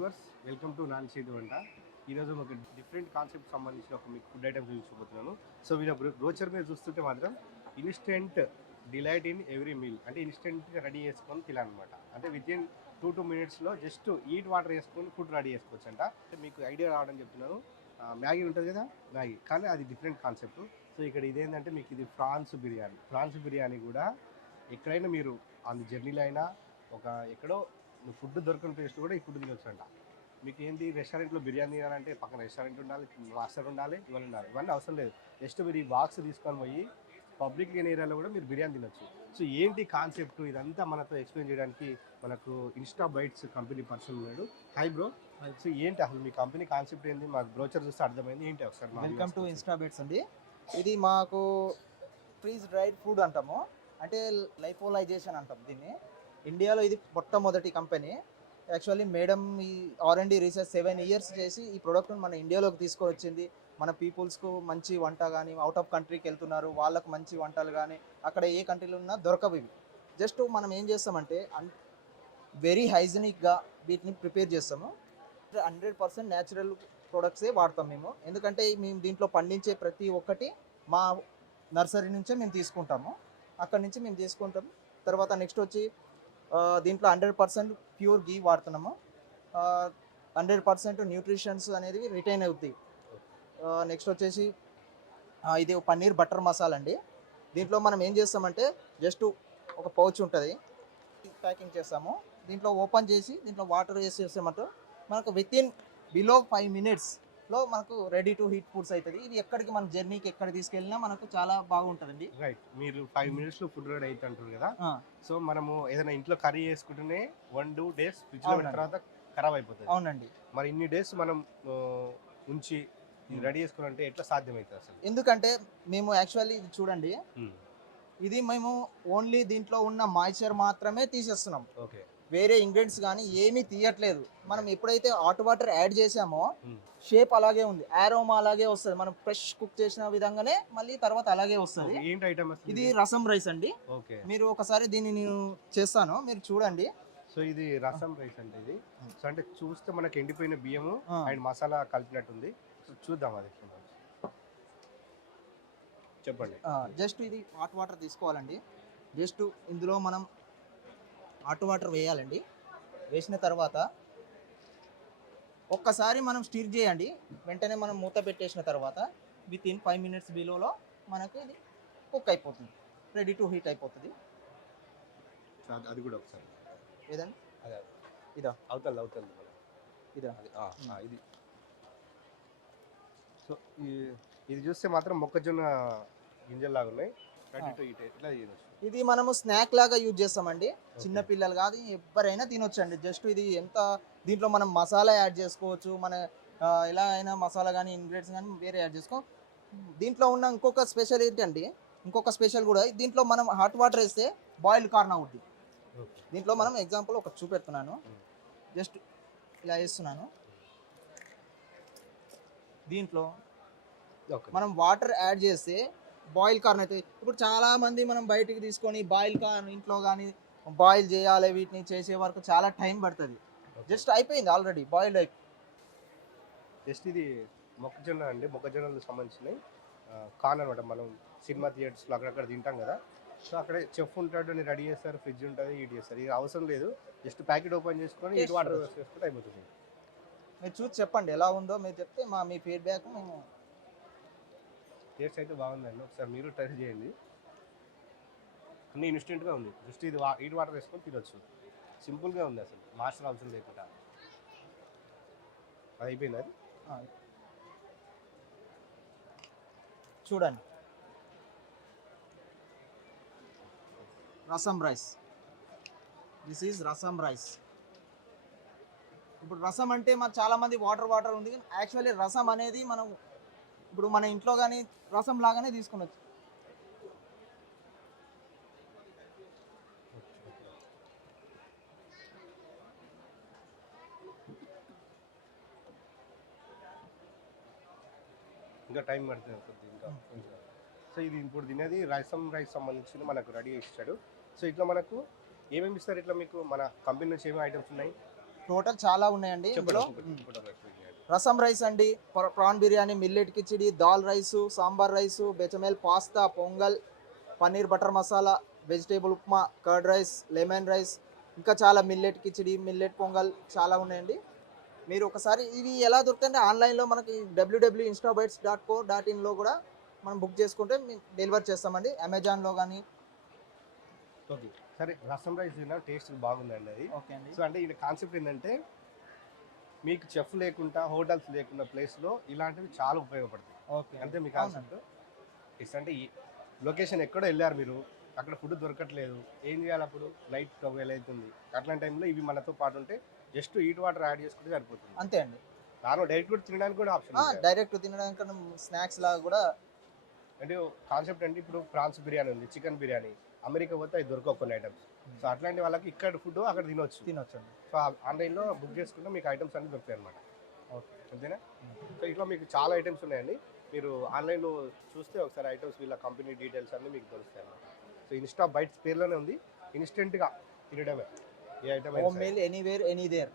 Viewers, welcome to non చేతి వంట. ఈరోజు ఒక డిఫరెంట్ కాన్సెప్ట్ సంబంధించిన ఒక మీకు ఫుడ్ ఐటమ్స్ చూపించబోతున్నాను. సో వీళ్ళ బ్రోచర్ మీద చూస్తుంటే మాత్రం instant delight in every meal, అంటే ఇన్స్టెంట్గా రెడీ చేసుకొని తినాలన్నమాట. అంటే వితిన్ 2 minutesలో జస్ట్ ఈట్ వాటర్ వేసుకొని ఫుడ్ రెడీ చేసుకోవచ్చు అంట. మీకు ఐడియా రావడం చెప్తున్నాను. మ్యాగీ ఉంటుంది కదా, మ్యాగీ, కానీ అది డిఫరెంట్ కాన్సెప్ట్. సో ఇక్కడ ఇదేంటంటే మీకు ఇది ప్రాన్స్ బిర్యానీ కూడా ఎక్కడైనా మీరు ఆన్ జర్నీలో అయినా ఒక ఎక్కడో ఫుడ్ దొరకని ప్లేస్ కూడా ఈ ఫుడ్ తినొచ్చు అంట. మీకు ఏంటి రెస్టారెంట్లో బిర్యానీ తినాలంటే పక్కన రెస్టారెంట్ ఉండాలి, మాస్టర్ ఉండాలి, ఇవన్నీ అవసరం లేదు. జస్ట్ మీరు ఈ బాక్స్ తీసుకొని పోయి పబ్లిక్ లేని ఏరియాలో కూడా మీరు బిర్యానీ తినొచ్చు. సో ఏంటి కాన్సెప్ట్ ఇదంతా మనతో ఎక్స్ప్లెయిన్ చేయడానికి మనకు ఇన్స్టా బైట్స్ కంపెనీ పర్సన్ ఉన్నాడు. Hi bro. సో ఏంటి అసలు మీ కంపెనీ కాన్సెప్ట్ ఏంటి? మాకు బ్రోచర్ చూస్తే అర్థమైంది. ఏంటి ఒకసారి వెల్కమ్ టు ఇన్స్టా బైట్స్ అండి. ఇది మాకు ఫ్రీజ్ డ్రైడ్ ఫుడ్ అంటాము, అంటే లైపోలైజేషన్ అంటాం దీన్ని. ఇండియాలో ఇది మొట్టమొదటి కంపెనీ. యాక్చువల్లీ మేడం ఈ R&D రీసెర్చ్ 7 years చేసి ఈ ప్రోడక్ట్ని మన ఇండియాలోకి తీసుకొచ్చింది. మన పీపుల్స్కు మంచి వంట కానీ, అవుట్ ఆఫ్ కంట్రీకి వెళ్తున్నారు వాళ్ళకు మంచి వంటలు కానీ అక్కడ ఏ కంట్రీలో ఉన్నా దొరకవు ఇవి. జస్ట్ మనం ఏం చేస్తామంటే వెరీ హైజీనిక్గా వీటిని ప్రిపేర్ చేస్తాము. 100% న్యాచురల్ ప్రొడక్ట్సే వాడతాం మేము. ఎందుకంటే మేము దీంట్లో పండించే ప్రతి ఒక్కటి మా నర్సరీ నుంచే మేము తీసుకుంటాము. అక్కడి నుంచి మేము తీసుకుంటాం. తర్వాత నెక్స్ట్ వచ్చి దీంట్లో 100% ప్యూర్ గీ వాడుతున్నాము. 100% న్యూట్రిషన్స్ అనేది రిటైన్ అవుతాయి. నెక్స్ట్ వచ్చేసి ఇది పన్నీర్ బటర్ మసాలా అండి. దీంట్లో మనం ఏం చేస్తామంటే జస్ట్ ఒక పౌచ్ ఉంటుంది, ప్యాకింగ్ చేస్తాము. దీంట్లో ఓపెన్ చేసి దీంట్లో వాటర్ వేసేసామంటే మనకు బిలో 5 minutesలో మనకు రెడీ టు హీట్ ఫుడ్స్ అవుతుంది. ఇది ఎక్కడికి మన జర్నీకి ఎక్కడ తీసుకెళ్ళినా మనకు చాలా బాగుంటుందండి. రైట్, మీరు 5 minutesలో ఫుడ్ రెడీ అయితే అంటారు కదా. సో మనము ఏదైనా ఇంట్లో కర్రీ చేసుకుంటేనే 1-2 days ఫ్రిడ్జ్లో పెట్టిన తర్వాత ఖరాబ్ అయిపోతుంది. అవునండి. మరి ఇన్ని డేస్ మనం ఉంచి రెడీ చేసుకోవాలంటే ఎట్లా సాధ్యమవుతుంది అసలు? ఎందుకంటే మేము యాక్చువల్లీ ఇది చూడండి, ఇది మేము ఓన్లీ దీంట్లో ఉన్న మాయిశ్చర్ మాత్రమే తీసేస్తున్నాం. ఓకే, వేరే ఇంగ్రీడియంట్స్ కానీ ఏమీ తీయట్లేదు. మనం ఎప్పుడైతే హాట్ వాటర్ యాడ్ చేసామో షేప్ అలాగే ఉంది, ఆరోమా అలాగే వస్తుంది. మనం ఫ్రెష్ కుక్ చేసిన విధంగానే మళ్ళీ తర్వాత అలాగే వస్తుంది. ఏంటి ఐటమ్? ఇది రసం రైస్ అండి. ఓకే, మీరు ఒకసారి దీన్ని నేను చేస్తాను, మీరు చూడండి. సో ఇది రసం రైస్ అంటే ఇది. సో అంటే చూస్తే మనకి ఎండిపోయిన బియ్యము అండ్ మసాలా కలిపినట్టుంది. సో చూద్దాం అది. చెప్పండి. జస్ట్ ఇది హాట్ వాటర్ తీసుకోవాలండి. జస్ట్ ఇందులో మనం హాట్ వాటర్ వేయాలండి. వేసిన తర్వాత ఒక్కసారి మనం స్టిర్ చేయండి. వెంటనే మనం మూత పెట్టేసిన తర్వాత వితిన్ 5 minutes బిలోలో మనకు ఇది కుక్ అయిపోతుంది, రెడీ టు హీట్ అయిపోతుంది. అది కూడా ఒకసారి ఏదండి? అదే ఇదా అవుతుంది ఇదా ఇది. సో ఇది చూస్తే మాత్రం మొక్కజొన్న గింజల్లాగా ఉన్నాయి. Ready to eat. ఇట్లా తినొచ్చు. ఇది మనము స్నాక్ లాగా యూజ్ చేస్తామండి. చిన్న పిల్లలు కాదు, ఎవరైనా తినొచ్చండి. జస్ట్ ఇది ఎంత దీంట్లో మనం మసాలా యాడ్ చేసుకోవచ్చు, మన ఎలా అయినా మసాలా కానీ ఇంగ్రీడియంట్స్ కానీ వేరే యాడ్ చేసుకో. దీంట్లో ఉన్న ఇంకొక స్పెషల్ ఏంటండి, ఇంకొక స్పెషల్ కూడా, దీంట్లో మనం హాట్ వాటర్ వేస్తే బాయిల్డ్ కార్న్ అవుద్ది. దీంట్లో మనం ఎగ్జాంపుల్ ఒక చూపెడుతున్నాను. జస్ట్ ఇలా వేస్తున్నాను. దీంట్లో మనం వాటర్ యాడ్ చేస్తే బాయిల్ కార్న్ అయితే, ఇప్పుడు చాలామంది మనం బయటికి తీసుకొని బాయిల్ కార్న్ ఇంట్లో కానీ బాయిల్ చేయాలి, వీటిని చేసే వరకు చాలా టైం పడుతుంది. జస్ట్ అయిపోయింది, ఆల్రెడీ బాయిల్డ్ అయిపోయింది. జస్ట్ ఇది మొక్కజొన్న అండి, మొక్కజొన్నలకు సంబంధించినవి కార్న్ అనమాట. మనం సినిమా థియేటర్స్లో అక్కడక్కడ తింటాం కదా. సో అక్కడ చెఫ్ ఉంటాడు, నేను రెడీ చేస్తారు, ఫ్రిడ్జ్ ఉంటుంది, హీట్ చేస్తారు. ఇది అవసరం లేదు. జస్ట్ ప్యాకెట్ ఓపెన్ చేసుకొని హీట్ వాటర్ వేసుకుంటే అయిపోతుంది. మీరు చూసి చెప్పండి ఎలా ఉందో. మీరు చెప్తే మీ ఫీడ్బ్యాక్ మేము. టేస్ట్ అయితే బాగుందండి, ఒకసారి మీరు ట్రై చేయండి. అన్నీ ఇన్స్టెంట్గా ఉంది. జస్ట్ ఇది హీట్ వాటర్ వేసుకొని తినొచ్చు. సింపుల్గా ఉంది, అసలు మాస్టర్ అవసరం లేకుండా. అది అయిపోయింది. అది చూడండి, రసం రైస్. దిస్ ఈజ్ రసం రైస్. ఇప్పుడు రసం అంటే మాకు చాలామంది వాటర్ ఉంది, కానీ యాక్చువల్లీ రసం అనేది మనం ఇప్పుడు మన ఇంట్లో కానీ రసం లాగానే తీసుకునొచ్చు. ఇంకా టైం పడుతుంది ఇంకా. సో ఇది ఇప్పుడు తినేది రసం రైస్ సంబంధించింది మనకు రెడీ ఇచ్చాడు. సో ఇట్లా మనకు ఏమేమి ఇస్తారు? ఇట్లా మీకు మన కంపెనీ నుంచి ఏమేమి ఐటమ్స్ ఉన్నాయి? టోటల్ చాలా ఉన్నాయండి ఇందులో. రసం రైస్ అండి, prawn biryani, millet khichdi, dal rice, sambar rice, bechamel pasta, pongal, paneer butter masala, vegetable upma, curd rice, lemon rice, ఇంకా చాలా మిల్లెట్ కిచిడి, మిల్లెట్ పొంగల్ చాలా ఉన్నాయండి. మీరు ఒకసారి ఇవి ఎలా దొరుకుతాయంటే ఆన్లైన్లో మనకి www.instabytes.co.in కూడా మనం బుక్ చేసుకుంటే మేము డెలివర్ చేస్తామండి. అమెజాన్లో కానీ. ఓకే, సరే రసం రైస్ తిన్నా టేస్ట్ బాగుందండి అది. ఓకే అండి. సో అంటే ఈ కాన్సెప్ట్ ఏంటంటే మీకు చెఫ్ లేకుండా హోటల్స్ లేకుండా ప్లేస్లో ఇలాంటివి చాలా ఉపయోగపడతాయి. ఓకే అంతే మీ కాన్సెప్ట్. ఇట్స్ అంటే ఈ లొకేషన్ ఎక్కడో వెళ్ళారు మీరు, అక్కడ ఫుడ్ దొరకట్లేదు, ఏం చేయాలి అప్పుడు? నైట్ 12 అవుతుంది. అట్లాంటి టైంలో ఇవి మనతో పాటు ఉంటే జస్ట్ హీట్ వాటర్ యాడ్ చేసుకుంటే సరిపోతుంది. అంతే అండి. నార్మల్ డైరెక్ట్ కూడా తినడానికి కూడా ఆప్షన్ ఉంది. డైరెక్ట్ తినడానికి స్నాక్స్ లాగా కూడా. అంటే కాన్సెప్ట్ అంటే ఇప్పుడు ప్రాన్స్ బిర్యానీ ఉంది, చికెన్ బిర్యానీ, అమెరికా పోతే అవి దొరకవు కొన్ని ఐటమ్స్. సో అట్లాంటి వాళ్ళకి ఇక్కడ ఫుడ్ అక్కడ తినొచ్చు అండి. సో ఆన్లైన్లో బుక్ చేసుకుంటే మీకు ఐటమ్స్ అన్ని దొరుకుతాయి అనమాట. ఓకే, అంతేనా? సో ఇట్లా మీకు చాలా ఐటమ్స్ ఉన్నాయండి. మీరు ఆన్లైన్లో చూస్తే ఒకసారి ఐటమ్స్ వీళ్ళ కంపెనీ డీటెయిల్స్ అన్నీ మీకు దొరుకుతాయి అన్నమాట. సో ఇన్స్టా బైట్స్ పేర్లోనే ఉంది, ఇన్స్టెంట్గా తినడమే ఏ ఐటమ్ హోమ్ మీల్ ఎనీవేర్ ఎనీదేర్.